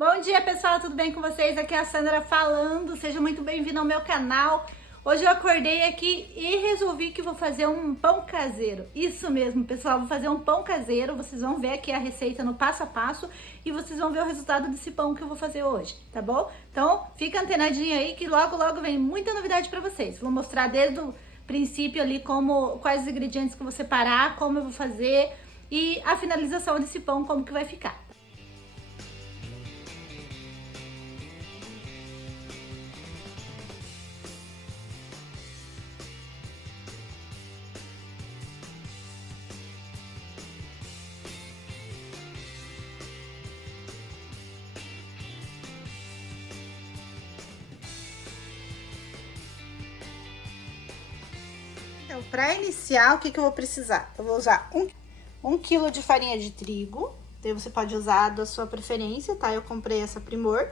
Bom dia, pessoal, tudo bem com vocês? Aqui é a Sandra falando, seja muito bem-vindo ao meu canal. Hoje eu acordei aqui e resolvi que vou fazer um pão caseiro. Isso mesmo, pessoal, vou fazer um pão caseiro. Vocês vão ver aqui a receita no passo a passo e vocês vão ver o resultado desse pão que eu vou fazer hoje, tá bom? Então, fica antenadinho aí que logo vem muita novidade pra vocês. Vou mostrar desde o princípio ali quais os ingredientes que eu vou separar, como eu vou fazer e a finalização desse pão, como que vai ficar. Então, para iniciar, o que eu vou precisar? Eu vou usar um quilo de farinha de trigo. Daí você pode usar da sua preferência, tá? Eu comprei essa Primor.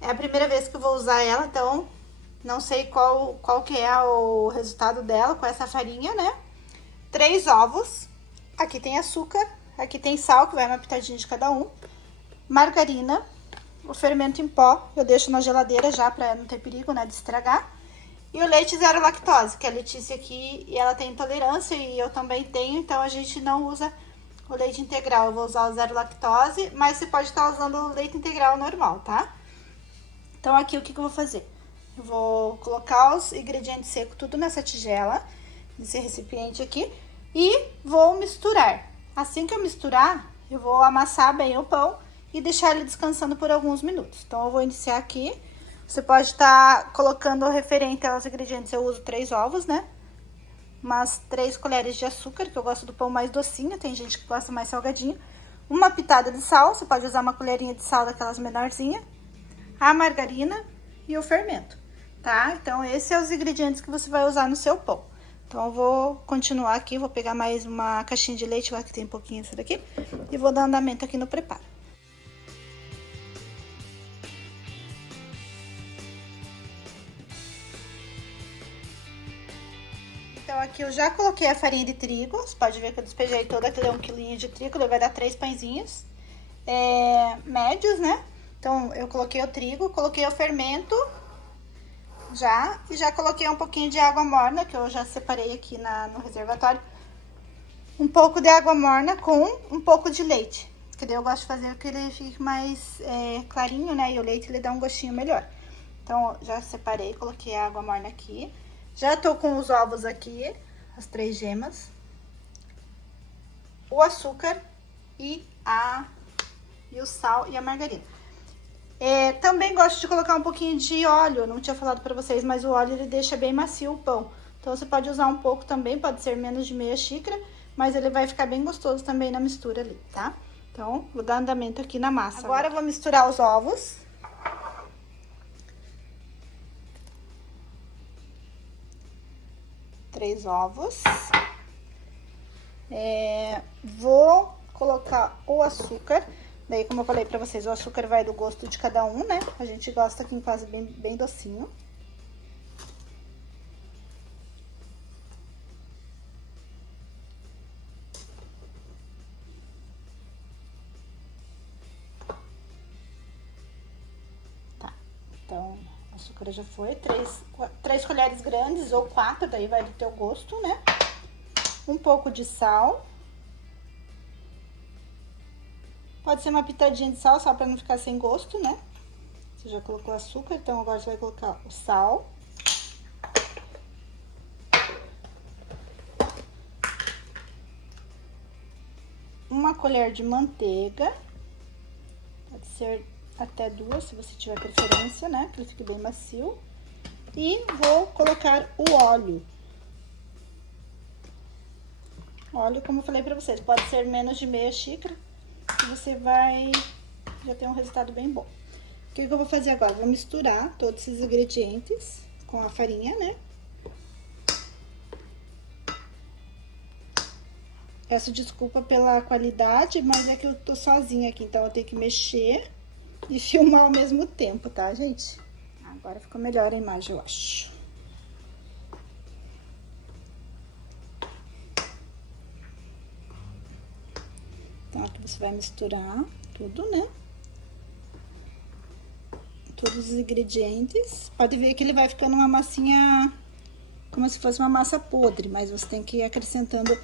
É a primeira vez que eu vou usar ela, então não sei qual que é o resultado dela com essa farinha, né? 3 ovos. Aqui tem açúcar, aqui tem sal, que vai uma pitadinha de cada um. Margarina, o fermento em pó, eu deixo na geladeira já pra não ter perigo, né, de estragar. E o leite zero lactose, que a Letícia aqui, e ela tem intolerância e eu também tenho, então a gente não usa o leite integral. Eu vou usar o zero lactose, mas você pode estar usando o leite integral normal, tá? Então aqui o que eu vou fazer? Eu vou colocar os ingredientes secos tudo nessa tigela, nesse recipiente aqui, e vou misturar. Assim que eu misturar, eu vou amassar bem o pão e deixar ele descansando por alguns minutos. Então eu vou iniciar aqui. Você pode estar colocando referente aos ingredientes, eu uso 3 ovos, né? Umas 3 colheres de açúcar, que eu gosto do pão mais docinho, tem gente que gosta mais salgadinho. Uma pitada de sal, você pode usar uma colherinha de sal daquelas menorzinhas. A margarina e o fermento, tá? Então, esses são os ingredientes que você vai usar no seu pão. Então, eu vou continuar aqui, vou pegar mais uma caixinha de leite lá, que tem um pouquinho essa daqui, e vou dar andamento aqui no preparo. Então, aqui eu já coloquei a farinha de trigo. Você pode ver que eu despejei toda, aquele 1 quilinho de trigo. Vai dar 3 pãezinhos médios, né? Então, eu coloquei o trigo, coloquei o fermento já. E já coloquei um pouquinho de água morna, que eu já separei aqui no reservatório. Um pouco de água morna com um pouco de leite. Que daí eu gosto de fazer que ele fique mais clarinho, né? E o leite, ele dá um gostinho melhor. Então, já separei, coloquei a água morna aqui. Já tô com os ovos aqui, as 3 gemas, o açúcar e o sal e a margarina. Também gosto de colocar um pouquinho de óleo, não tinha falado pra vocês, mas o óleo ele deixa bem macio o pão. Então você pode usar um pouco também, pode ser menos de meia xícara, mas ele vai ficar bem gostoso também na mistura ali, tá? Então, vou dar andamento aqui na massa. Agora eu vou misturar os ovos. Três ovos. Vou colocar o açúcar. Daí, como eu falei pra vocês, o açúcar vai do gosto de cada um, né? A gente gosta aqui em casa bem docinho. Tá, então, o açúcar já foi. 3 colheres grandes ou 4, daí vai do teu gosto, né? Um pouco de sal. Pode ser uma pitadinha de sal, só pra não ficar sem gosto, né? Você já colocou açúcar, então agora você vai colocar o sal. Uma colher de manteiga. Pode ser até 2, se você tiver preferência, né? Que ele fique bem macio. E vou colocar o óleo. Óleo, como eu falei pra vocês, pode ser menos de meia xícara. E você já ter um resultado bem bom. O que eu vou fazer agora? Vou misturar todos esses ingredientes com a farinha, né? Peço desculpa pela qualidade, mas é que eu tô sozinha aqui, então eu tenho que mexer e filmar ao mesmo tempo, tá, gente? Agora ficou melhor a imagem, eu acho. Então, aqui você vai misturar tudo, né? todos os ingredientes. Pode ver que ele vai ficando uma massinha como se fosse uma massa podre, mas você tem que ir acrescentando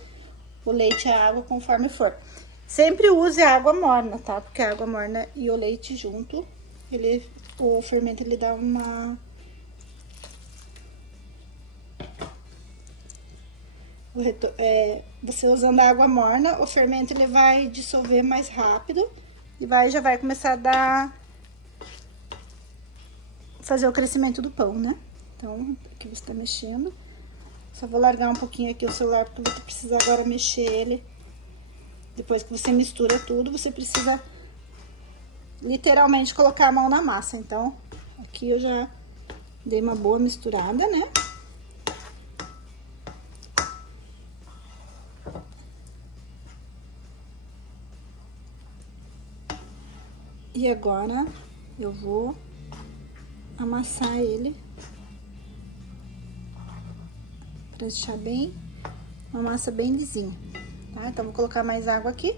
o leite e a água conforme for. Sempre use a água morna, tá? Porque a água morna e o leite junto, o fermento ele dá uma... você usando a água morna, o fermento ele vai dissolver mais rápido e já vai começar a fazer o crescimento do pão, né? Então, aqui você tá mexendo. Só vou largar um pouquinho aqui o celular, porque eu vou precisar agora mexer ele. Depois que você mistura tudo, você precisa literalmente colocar a mão na massa. Então, aqui eu já dei uma boa misturada, né? E agora eu vou amassar ele pra deixar uma massa bem lisinha, tá? Então, vou colocar mais água aqui.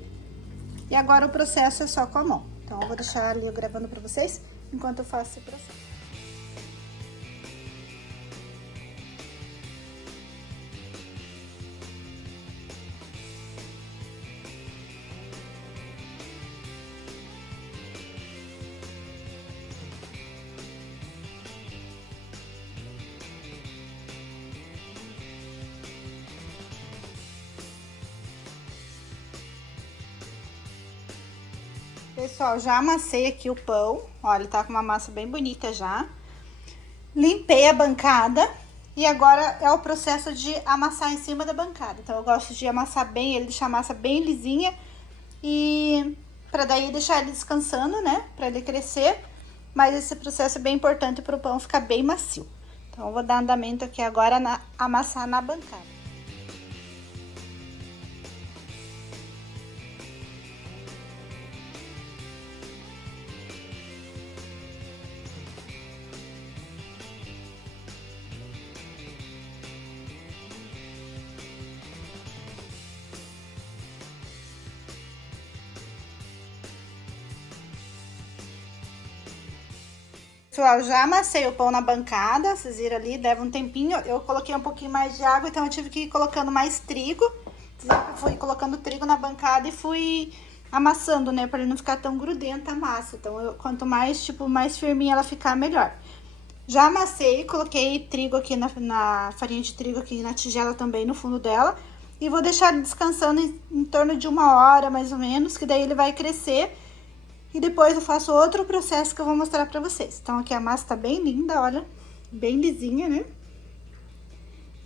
E agora o processo é só com a mão. Então, eu vou deixar ali eu gravando pra vocês enquanto eu faço esse processo. Pessoal, já amassei aqui o pão. Olha, ele tá com uma massa bem bonita já. Limpei a bancada. E agora é o processo de amassar em cima da bancada. Então, eu gosto de amassar bem ele, deixar a massa bem lisinha. E pra daí deixar ele descansando, né? Pra ele crescer. Mas esse processo é bem importante pro pão ficar bem macio. Então, eu vou dar andamento aqui agora amassar na bancada. Pessoal, já amassei o pão na bancada, vocês viram ali, leva um tempinho. Eu coloquei um pouquinho mais de água, então eu tive que ir colocando mais trigo. Fui colocando trigo na bancada e fui amassando, né, para ele não ficar tão grudenta a massa. Então, quanto mais, tipo, mais firminha ela ficar, melhor. Já amassei, coloquei trigo aqui na farinha de trigo aqui na tigela também, no fundo dela. E vou deixar ele descansando em torno de 1 hora, mais ou menos, que daí ele vai crescer. E depois eu faço outro processo que eu vou mostrar pra vocês. Então, aqui a massa tá bem linda, olha. Bem lisinha, né?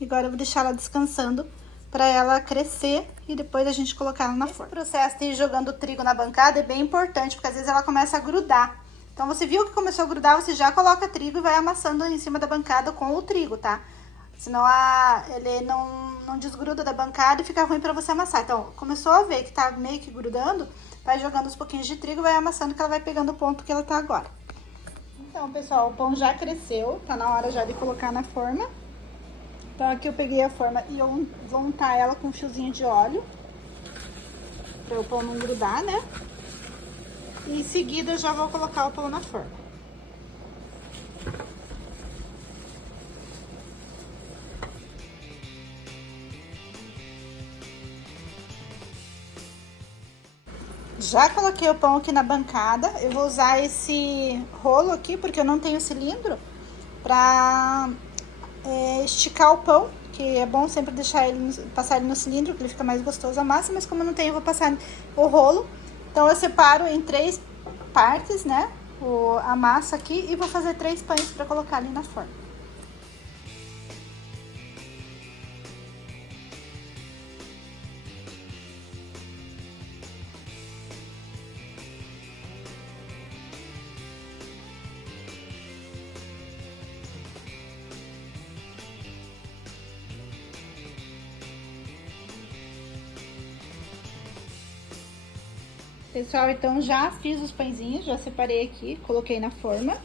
E agora eu vou deixar ela descansando pra ela crescer e depois a gente colocar ela na forma. Esse processo de ir jogando o trigo na bancada é bem importante, porque às vezes ela começa a grudar. Então, você viu que começou a grudar, você já coloca trigo e vai amassando em cima da bancada com o trigo, tá? Senão ele não desgruda da bancada e fica ruim pra você amassar. Então, começou a ver que tá meio que grudando, vai jogando os pouquinhos de trigo, vai amassando que ela vai pegando o ponto que ela tá agora. Então, pessoal, o pão já cresceu, tá na hora já de colocar na forma. Então, aqui eu peguei a forma e eu vou untar ela com um fiozinho de óleo, pra o pão não grudar, né? E em seguida eu já vou colocar o pão na forma. Já coloquei o pão aqui na bancada, eu vou usar esse rolo aqui, porque eu não tenho cilindro, pra esticar o pão, que é bom sempre deixar passar ele no cilindro, que ele fica mais gostoso a massa, mas como eu não tenho, eu vou passar o rolo. Então, eu separo em 3 partes, né, a massa aqui, e vou fazer 3 pães pra colocar ali na forma. Pessoal, então já fiz os pãezinhos, já separei aqui, coloquei na forma.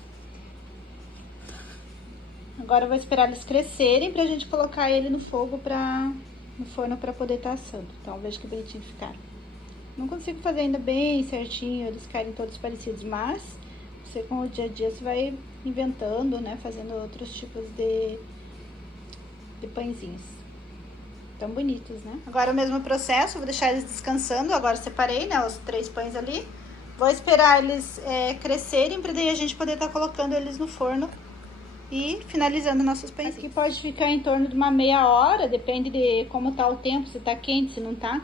Agora eu vou esperar eles crescerem pra gente colocar ele no forno pra poder estar assando. Então, veja que bonitinho ficaram. Não consigo fazer ainda bem certinho, eles ficarem todos parecidos, mas Você com o dia a dia você vai inventando, né? Fazendo outros tipos de pãezinhos. Tão bonitos, né? Agora o mesmo processo, vou deixar eles descansando. Agora separei, né, os 3 pães ali. Vou esperar eles crescerem para daí a gente poder estar colocando eles no forno e finalizando nossos pães. Aqui pode ficar em torno de uma meia hora, depende de como tá o tempo, se tá quente, se não tá.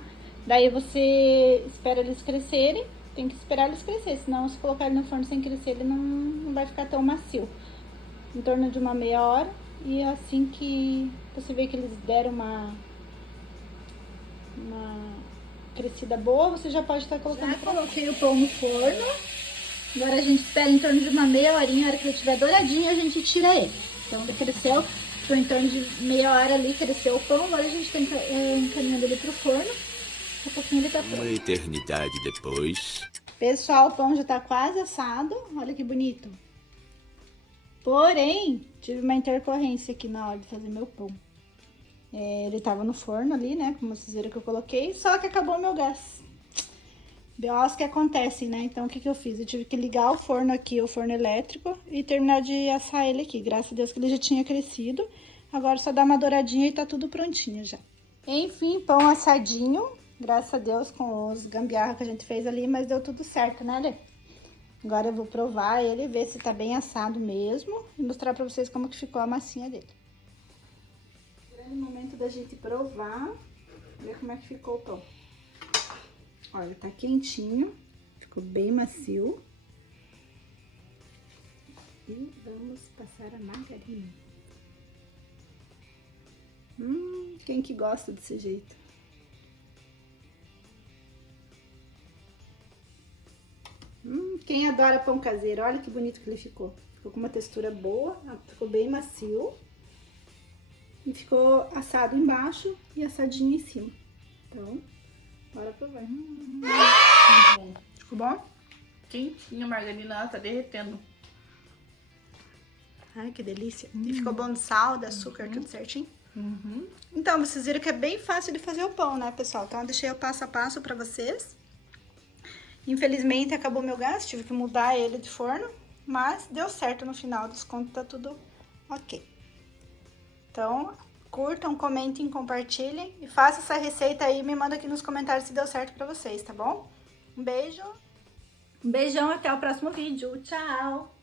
Daí você espera eles crescerem, tem que esperar eles crescer, senão se colocar ele no forno sem crescer, ele não vai ficar tão macio. Em torno de uma meia hora, e assim que você vê que eles deram uma crescida boa, você já pode estar colocando. Já coloquei o pão no forno. Agora a gente espera em torno de uma meia horinha, a hora que ele estiver douradinho, a gente tira ele. Então ele cresceu, ficou em torno de meia hora ali, cresceu o pão, agora a gente tem encaminhando ele pro forno. Daqui a pouquinho ele tá pronto. Uma eternidade depois. Pessoal, o pão já tá quase assado, olha que bonito. Porém, tive uma intercorrência aqui na hora de fazer meu pão. Ele tava no forno ali, né, como vocês viram que eu coloquei, só que acabou o meu gás. BOs que acontecem, né? Então, o que eu fiz? Eu tive que ligar o forno aqui, o forno elétrico, e terminar de assar ele aqui. Graças a Deus que ele já tinha crescido. Agora só dá uma douradinha e tá tudo prontinho já. Enfim, pão assadinho. Graças a Deus com os gambiarra que a gente fez ali, mas deu tudo certo, né, Lê? Agora eu vou provar ele, ver se tá bem assado mesmo e mostrar pra vocês como que ficou a massinha dele. Grande momento da gente provar, ver como é que ficou o pão. Olha, tá quentinho, ficou bem macio. E vamos passar a margarina. Quem que gosta desse jeito? Quem adora pão caseiro, olha que bonito que ele ficou. Ficou com uma textura boa, ficou bem macio. E ficou assado embaixo e assadinho em cima. Então, bora provar. Ficou bom? Quentinha, a margarina tá derretendo. Ai, que delícia. E ficou bom de sal, de açúcar, tudo certinho? Então, vocês viram que é bem fácil de fazer o pão, né, pessoal? Então, eu deixei o passo a passo pra vocês. Infelizmente, acabou meu gás, tive que mudar ele de forno, mas deu certo no final dos contos, tá tudo ok. Então, curtam, comentem, compartilhem e façam essa receita aí e me manda aqui nos comentários se deu certo pra vocês, tá bom? Um beijo. Um beijão, até o próximo vídeo. Tchau!